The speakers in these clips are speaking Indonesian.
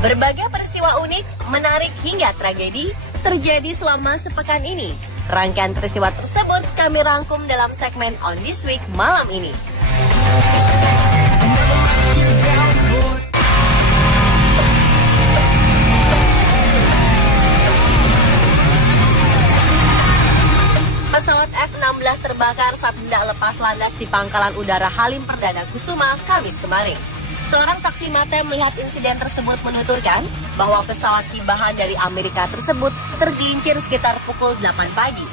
Berbagai peristiwa unik, menarik hingga tragedi terjadi selama sepekan ini. Rangkaian peristiwa tersebut kami rangkum dalam segmen On This Week malam ini. Pesawat F-16 terbakar saat hendak lepas landas di Pangkalan Udara Halim Perdana Kusuma, Kamis kemarin. Seorang saksi mata melihat insiden tersebut menuturkan bahwa pesawat hibahan dari Amerika tersebut tergelincir sekitar pukul 8 pagi.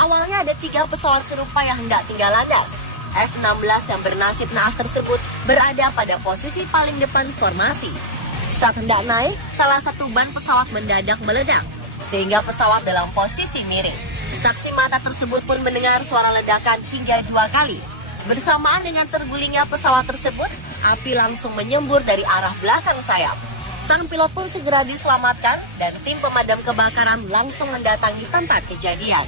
Awalnya ada 3 pesawat serupa yang hendak tinggal landas. F-16 yang bernasib naas tersebut berada pada posisi paling depan formasi. Saat hendak naik, salah satu ban pesawat mendadak meledak, sehingga pesawat dalam posisi miring. Saksi mata tersebut pun mendengar suara ledakan hingga 2 kali. Bersamaan dengan tergulingnya pesawat tersebut, api langsung menyembur dari arah belakang sayap. Sang pilot pun segera diselamatkan dan tim pemadam kebakaran langsung mendatangi tempat kejadian.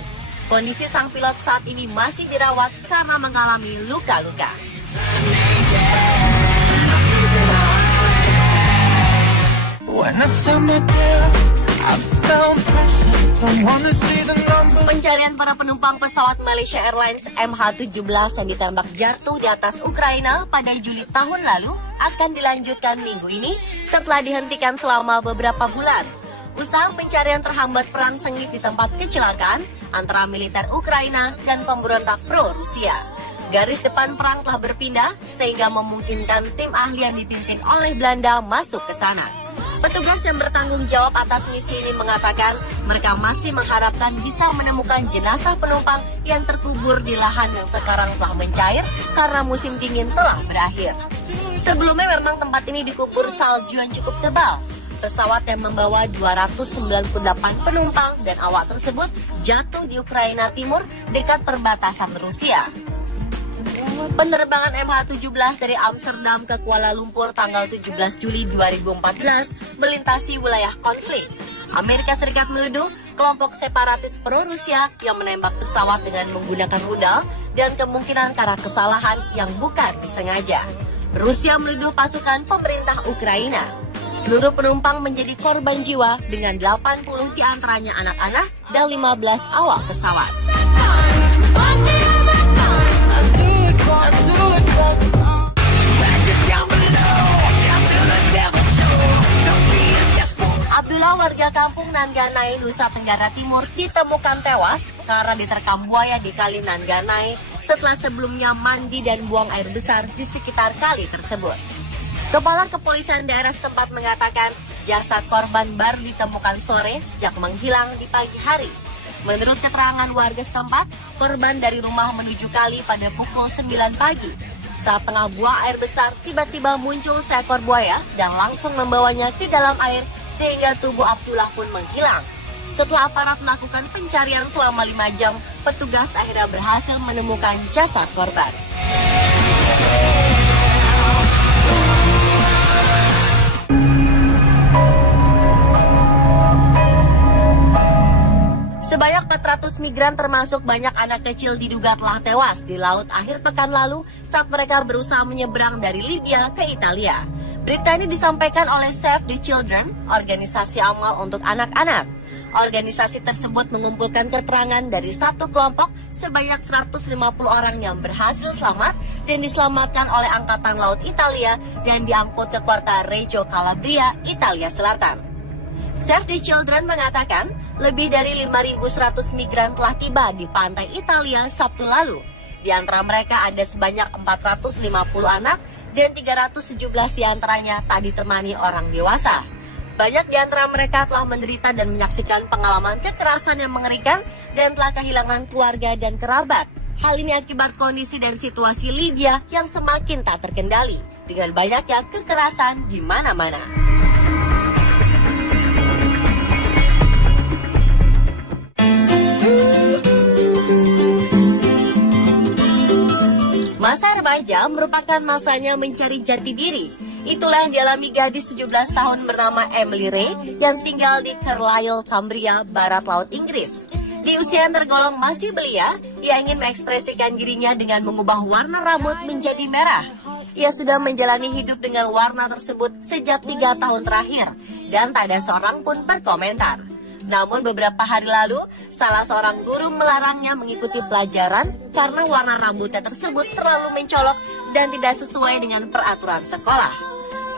Kondisi sang pilot saat ini masih dirawat karena mengalami luka-luka. Pencarian para penumpang pesawat Malaysia Airlines MH17 yang ditembak jatuh di atas Ukraina pada Juli tahun lalu akan dilanjutkan minggu ini setelah dihentikan selama beberapa bulan. Usaha pencarian terhambat perang sengit di tempat kecelakaan antara militer Ukraina dan pemberontak pro-Rusia. Garis depan perang telah berpindah sehingga memungkinkan tim ahli yang dipimpin oleh Belanda masuk ke sana. Petugas yang bertanggung jawab atas misi ini mengatakan mereka masih mengharapkan bisa menemukan jenazah penumpang yang terkubur di lahan yang sekarang telah mencair karena musim dingin telah berakhir. Sebelumnya memang tempat ini dikubur salju yang cukup tebal. Pesawat yang membawa 298 penumpang dan awak tersebut jatuh di Ukraina Timur dekat perbatasan Rusia. Penerbangan MH17 dari Amsterdam ke Kuala Lumpur tanggal 17 Juli 2014 melintasi wilayah konflik. Amerika Serikat menuduh kelompok separatis pro-Rusia yang menembak pesawat dengan menggunakan rudal dan kemungkinan karena kesalahan yang bukan disengaja. Rusia menuduh pasukan pemerintah Ukraina. Seluruh penumpang menjadi korban jiwa dengan 80 diantaranya anak-anak dan 15 awak pesawat. Abdullah, warga kampung Nanganai, Nusa Tenggara Timur, ditemukan tewas karena diterkam buaya di kali Nanganai setelah sebelumnya mandi dan buang air besar di sekitar kali tersebut. Kepala Kepolisian daerah setempat mengatakan jasad korban baru ditemukan sore sejak menghilang di pagi hari. Menurut keterangan warga setempat, korban dari rumah menuju kali pada pukul 9 pagi. Saat tengah buang air besar, tiba-tiba muncul seekor buaya dan langsung membawanya ke dalam air sehingga tubuh Abdullah pun menghilang. Setelah aparat melakukan pencarian selama 5 jam, petugas akhirnya berhasil menemukan jasad korban. Sebanyak 400 migran termasuk banyak anak kecil diduga telah tewas di laut akhir pekan lalu saat mereka berusaha menyeberang dari Libya ke Italia. Berita ini disampaikan oleh Save the Children, organisasi amal untuk anak-anak. Organisasi tersebut mengumpulkan keterangan dari satu kelompok sebanyak 150 orang yang berhasil selamat dan diselamatkan oleh Angkatan Laut Italia dan diangkut ke kota Reggio Calabria, Italia Selatan. Save the Children mengatakan lebih dari 5.100 migran telah tiba di pantai Italia Sabtu lalu. Di antara mereka ada sebanyak 450 anak dan 317 diantaranya tak ditemani orang dewasa. Banyak di antara mereka telah menderita dan menyaksikan pengalaman kekerasan yang mengerikan dan telah kehilangan keluarga dan kerabat. Hal ini akibat kondisi dan situasi Libya yang semakin tak terkendali dengan banyaknya kekerasan di mana-mana. Masa remaja merupakan masanya mencari jati diri. Itulah yang dialami gadis 17 tahun bernama Emily Ray yang tinggal di Carlisle, Cumbria, barat laut Inggris. Di usia yang tergolong masih belia, ia ingin mengekspresikan dirinya dengan mengubah warna rambut menjadi merah. Ia sudah menjalani hidup dengan warna tersebut sejak 3 tahun terakhir, dan tak ada seorang pun berkomentar. Namun beberapa hari lalu, salah seorang guru melarangnya mengikuti pelajaran karena warna rambutnya tersebut terlalu mencolok dan tidak sesuai dengan peraturan sekolah.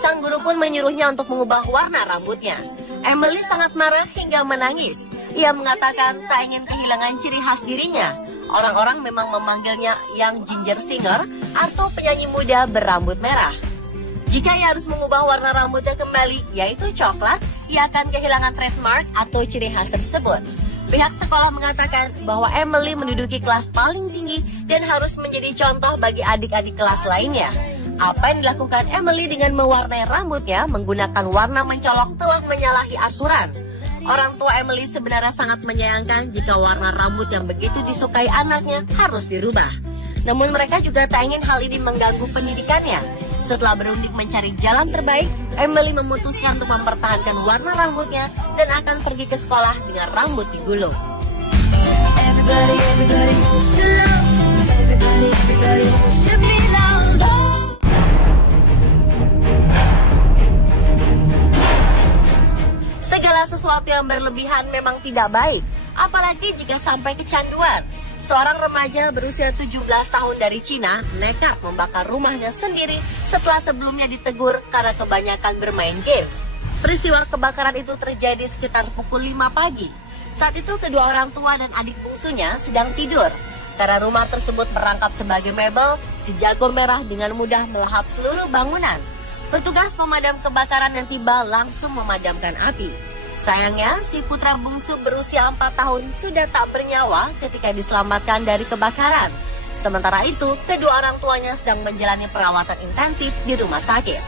Sang guru pun menyuruhnya untuk mengubah warna rambutnya. Emily sangat marah hingga menangis. Ia mengatakan tak ingin kehilangan ciri khas dirinya. Orang-orang memang memanggilnya Young Ginger Singer atau penyanyi muda berambut merah. Jika ia harus mengubah warna rambutnya kembali, yaitu coklat, ia akan kehilangan trademark atau ciri khas tersebut. Pihak sekolah mengatakan bahwa Emily menduduki kelas paling tinggi dan harus menjadi contoh bagi adik-adik kelas lainnya. Apa yang dilakukan Emily dengan mewarnai rambutnya menggunakan warna mencolok telah menyalahi aturan. Orang tua Emily sebenarnya sangat menyayangkan jika warna rambut yang begitu disukai anaknya harus dirubah. Namun mereka juga tak ingin hal ini mengganggu pendidikannya. Setelah berunding mencari jalan terbaik, Emily memutuskan untuk mempertahankan warna rambutnya dan akan pergi ke sekolah dengan rambut digulung. Segala sesuatu yang berlebihan memang tidak baik, apalagi jika sampai kecanduan. Seorang remaja berusia 17 tahun dari Cina nekat membakar rumahnya sendiri setelah sebelumnya ditegur karena kebanyakan bermain games. Peristiwa kebakaran itu terjadi sekitar pukul 5 pagi. Saat itu kedua orang tua dan adik bungsunya sedang tidur. Karena rumah tersebut merangkap sebagai mebel, si jagur merah dengan mudah melahap seluruh bangunan. Petugas pemadam kebakaran yang tiba langsung memadamkan api. Sayangnya, si putra bungsu berusia 4 tahun sudah tak bernyawa ketika diselamatkan dari kebakaran. Sementara itu, kedua orang tuanya sedang menjalani perawatan intensif di rumah sakit.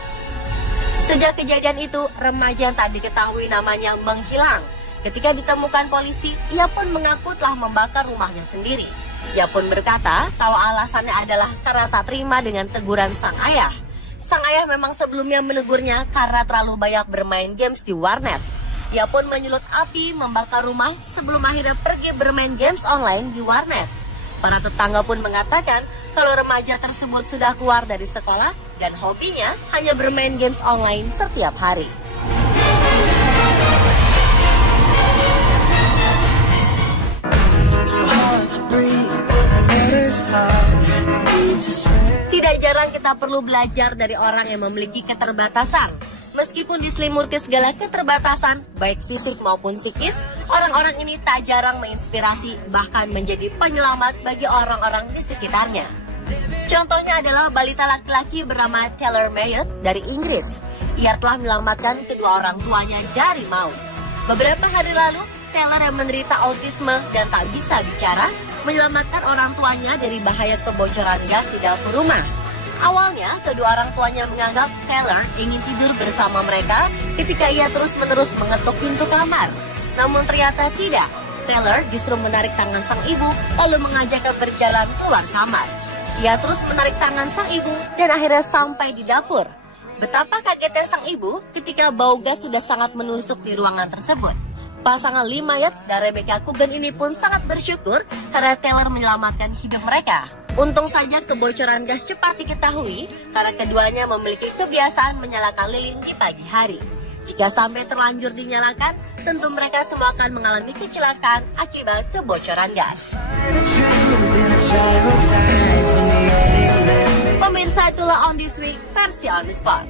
Sejak kejadian itu, remaja yang tak diketahui namanya menghilang. Ketika ditemukan polisi, ia pun mengaku telah membakar rumahnya sendiri. Ia pun berkata kalau alasannya adalah karena tak terima dengan teguran sang ayah. Sang ayah memang sebelumnya menegurnya karena terlalu banyak bermain games di warnet. Ia pun menyulut api membakar rumah sebelum akhirnya pergi bermain games online di warnet. Para tetangga pun mengatakan kalau remaja tersebut sudah keluar dari sekolah dan hobinya hanya bermain games online setiap hari. Tidak jarang kita perlu belajar dari orang yang memiliki keterbatasan. Meskipun diselimuti segala keterbatasan, baik fisik maupun psikis, orang-orang ini tak jarang menginspirasi, bahkan menjadi penyelamat bagi orang-orang di sekitarnya. Contohnya adalah balita laki-laki bernama Taylor Mayot dari Inggris. Ia telah menyelamatkan kedua orang tuanya dari maut. Beberapa hari lalu, Taylor yang menderita autisme dan tak bisa bicara, menyelamatkan orang tuanya dari bahaya kebocoran gas di dapur rumah. Awalnya, kedua orang tuanya menganggap Taylor ingin tidur bersama mereka ketika ia terus-menerus mengetuk pintu kamar. Namun ternyata tidak. Taylor justru menarik tangan sang ibu lalu mengajaknya berjalan keluar kamar. Ia terus menarik tangan sang ibu dan akhirnya sampai di dapur. Betapa kagetnya sang ibu ketika bau gas sudah sangat menusuk di ruangan tersebut. Pasangan Lee Mayot dan Rebecca Coogan ini pun sangat bersyukur karena Taylor menyelamatkan hidup mereka. Untung saja kebocoran gas cepat diketahui karena keduanya memiliki kebiasaan menyalakan lilin di pagi hari. Jika sampai terlanjur dinyalakan, tentu mereka semua akan mengalami kecelakaan akibat kebocoran gas. Pemirsa, itulah On This Week versi On The Spot.